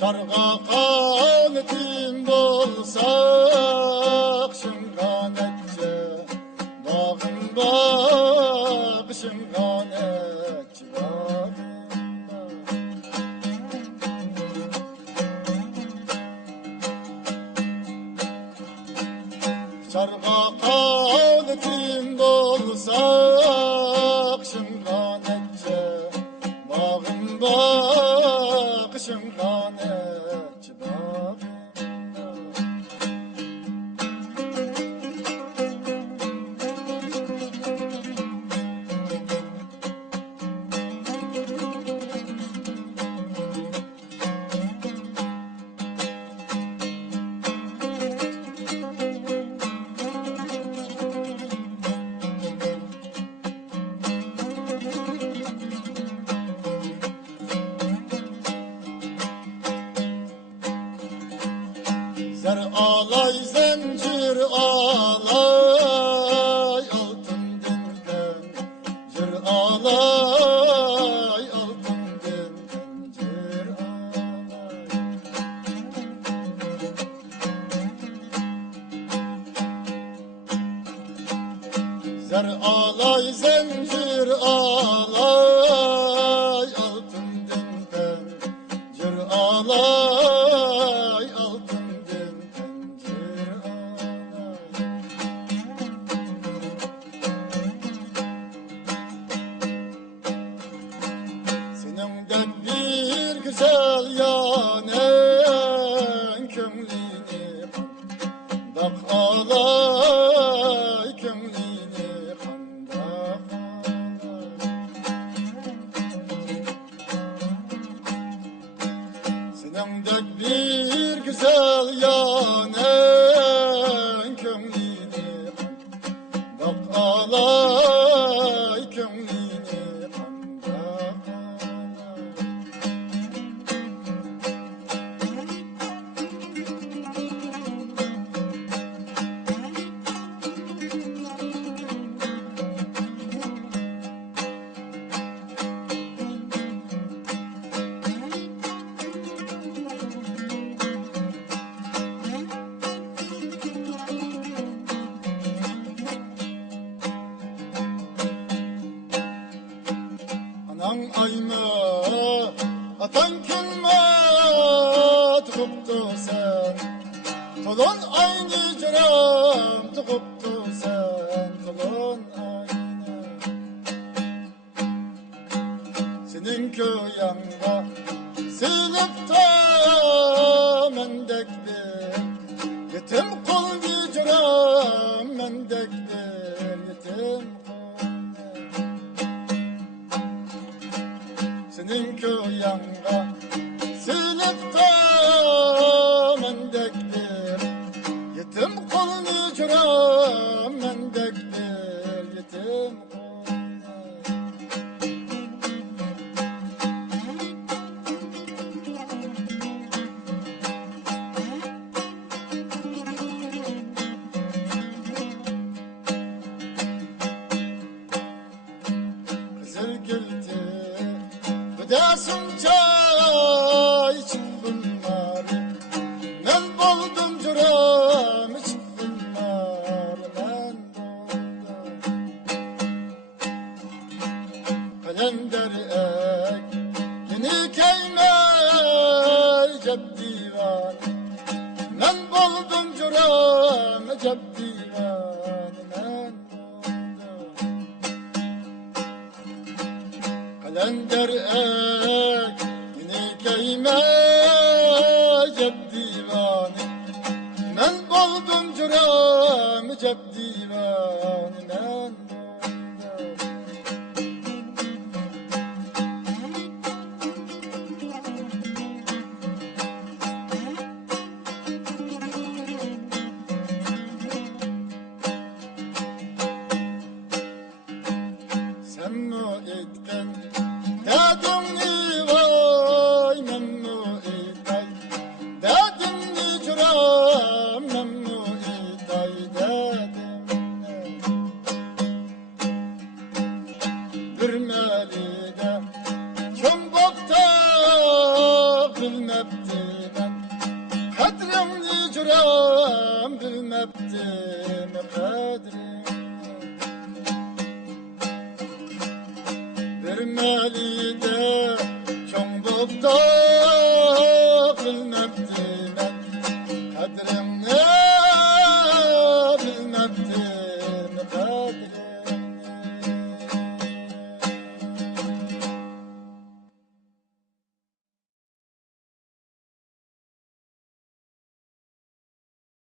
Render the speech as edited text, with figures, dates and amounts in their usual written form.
Şarga qanitim bolsa qışınganetçe bağımda qışınganetçe bağımda Şarga qanitim bolsa qışınganetçe bağımda qışınganetçe bağımda Zer alay zincir alay altın dinden Zir alay altın dinden Zir alay Zer alay zincir alay altın dinden Zir alay altın bir güzel yanen kömlini dak alay kömlini kandak alay Senendek bir güzel yanen kömlini dak alay kömlini kandak Anan ayma, atan külme tıkıptı sen Tolon aynı cıram tıkıptı sen Tolon aynı Senin köyanga silip ta mendek bir Yetim kul bir cıram mendek bir Yetim Senin köyanga silip ta mendek bir Yetim kolunu cüram mendek bir Yetim Kızıl gültü Ödesin çay çıkınlar Ben buldum cüram çıkınlar Ben buldum Kalender ek Yeni keymer cep divan Ben buldum cüram cep divan Ben buldum Kalender ek Yine keyme cep divanı Ben buldum cüram cep divanı Ben buldum Sen mi etken Dedimni vay memnu itay Dedimni cüram memnu itay Dedimni Birmeli de Çömbokta bilmepti Anam bilmeptim kadri Vermeli de çoğun boptu